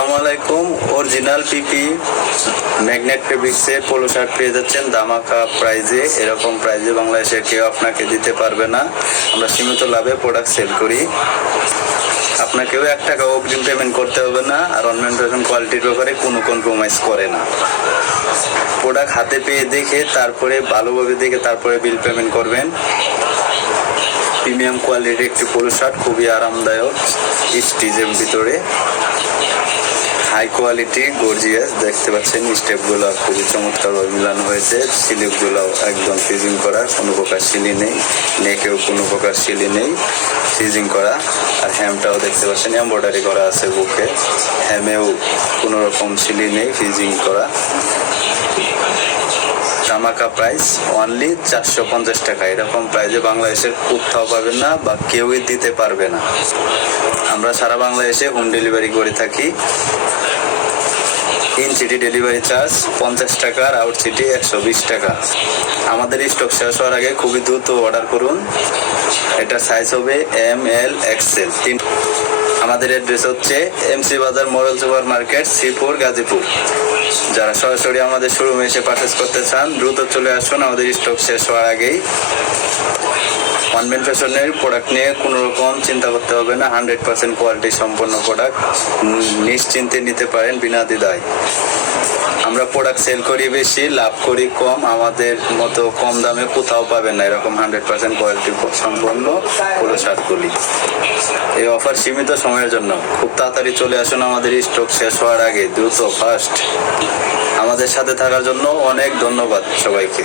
আসসালামাইকুম। অরিজিনাল পিপি magnet ফেব্রিক্সে polo shirt পেয়ে যাচ্ছেন দামাকা প্রাইজে। এরকম প্রাইজে বাংলাদেশে কেউ আপনাকে দিতে পারবে না। আমরা সীমিত লাভে প্রোডাক্ট সেল করি। আপনাকেও 1 টাকা অগ্রিম পেমেন্ট করতে হবে না। আর অনলাইন ফ্যাশন কোয়ালিটির ব্যাপারে কোনো কম্প্রোমাইজ করে না। প্রোডাক্ট হাতে পেয়ে দেখে তারপরে ভালোভাবে দেখে তারপরে বিল পেমেন্ট করবেন। প্রিমিয়াম কোয়ালিটির একটি পোলো শার্ট, খুবই আরামদায়ক, স্টিচের ভিতরে হাই কোয়ালিটি গর্জিয়াস। দেখতে পাচ্ছেন স্টেপগুলো খুবই চমৎকারভাবে মিলানো হয়েছে। স্লিভগুলো একদম ফিজিং করা, কোনো প্রকার সিলি নেই, নেকেও কোনো প্রকার সিলি নেই, ফিজিং করা। আর হ্যামটাও দেখতে পাচ্ছেন এমব্রয়ডারি করা আছে বুকে, হ্যামেও কোনো রকম সিলি নেই, ফিজিং করা। দামাকা প্রাইস অনলি 450 টাকা। এরকম প্রাইজে বাংলাদেশের কোথাও পাবেন না বা কেউই দিতে পারবে না। আমরা সারা বাংলাদেশে হোম ডেলিভারি করে থাকি। ইন সিটি ডেলিভারি চার্জ 50 টাকা আর আউট সিটি 120 টাকা। আমাদের স্টক শেষ হওয়ার আগে খুবই দ্রুত অর্ডার করুন। এটা সাইজ হবে ML XL 3। আমাদের অ্যাড্রেস হচ্ছে MC Bazar model super market, Sreepur, Gazipur. যারা সরাসরি আমাদের শোরুমে এসে পারচেস করতে চান দ্রুত চলে আসুন আমাদের স্টক শেষ হওয়ার আগেই। অনলাইন ফ্যাশনের প্রোডাক্ট নিয়ে কোনো রকম চিন্তা করতে হবে না। 100% কোয়ালিটি সম্পন্ন প্রোডাক্ট নিশ্চিন্তে নিতে পারেন বিনা দ্বিধায়। আমরা প্রোডাক্ট সেল করি বেশি, লাভ করি কম। আমাদের মতো কম দামে কোথাও পাবেন না এরকম 100% কোয়ালিটি সম্পন্ন পোলো শার্টগুলি। এই অফার সীমিত সময়ের জন্য। খুব তাড়াতাড়ি চলে আসুন আমাদের স্টক শেষ হওয়ার আগে, দ্রুত ফাস্ট। আমাদের সাথে থাকার জন্য অনেক ধন্যবাদ সবাইকে।